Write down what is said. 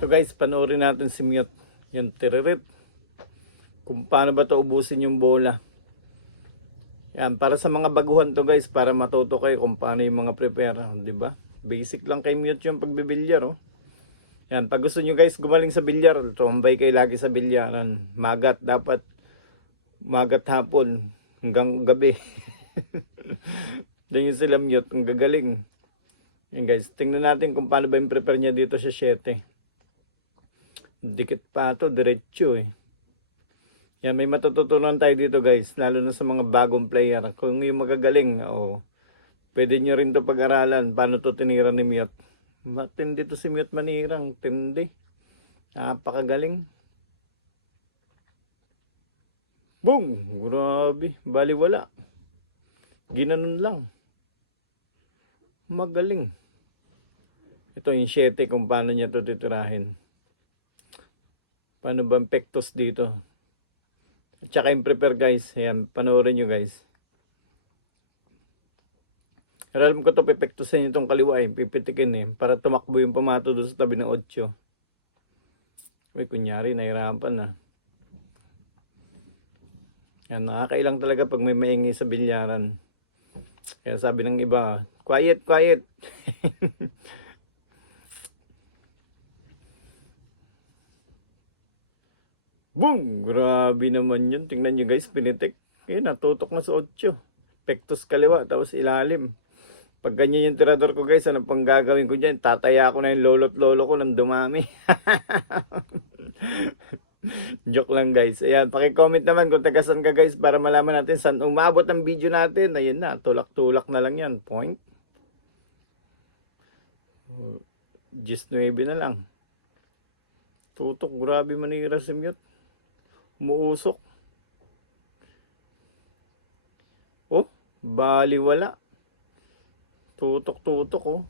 So guys, panoorin natin si Mute, yung tiririt. Kung paano ba ito ubusin yung bola. Yan, para sa mga baguhan to guys, para matuto kayo kung paano yung mga prepare, di ba? Basic lang kay Mute yung pagbibilyar, oh. Yan, pag gusto nyo guys gumaling sa bilyar, tumbay kayo lagi sa bilyaran. Magat, dapat magat hapon hanggang gabi. Then yung sila Mute, ang gagaling. Yan guys, tingnan natin kung paano ba yung prepare niya dito sa 7. Dikit pa to, diretso eh. Yan, may matututunan tayo dito guys, lalo na sa mga bagong player. Kung yung magagaling, pwede nyo rin to pag-aralan, paano to tinira ni Mute. Matindi to si Mute manirang, tindi. Napakagaling. Boom! Grabe, baliwala. Ginanon lang. Magaling. Ito yung 7 kung paano niya to titirahin. Paano ba ang pektos dito? At saka yung prepare guys. Ayan, panoorin nyo guys. Pero alam ko ito, pepektosin itong kaliwa eh. Pipitikin eh. Para tumakbo yung pamato doon sa tabi ng 8. Uy, kunyari, nahirapan na. Yan, nakakailang talaga pag may maingay sa bilyaran. Kaya sabi ng iba, quiet, quiet. Boom! Grabe naman yun. Tingnan nyo guys, pinitik. Natutok na sa 8. Pektos kaliwa, tapos ilalim. Pag ganyan yung tirador ko guys, ano pang gagawin ko dyan? Tataya ko na yung lolo't lolo ko ng dumami. Joke lang guys. Ayan, pakicomment naman kung taga saan ka guys para malaman natin saan umabot ang video natin. Ayun na, tulak-tulak na lang yan. Point. 19 na lang. Tutok, grabe manira si Mute. Umuusok. Oh, baliwala. Tutok-tutok oh.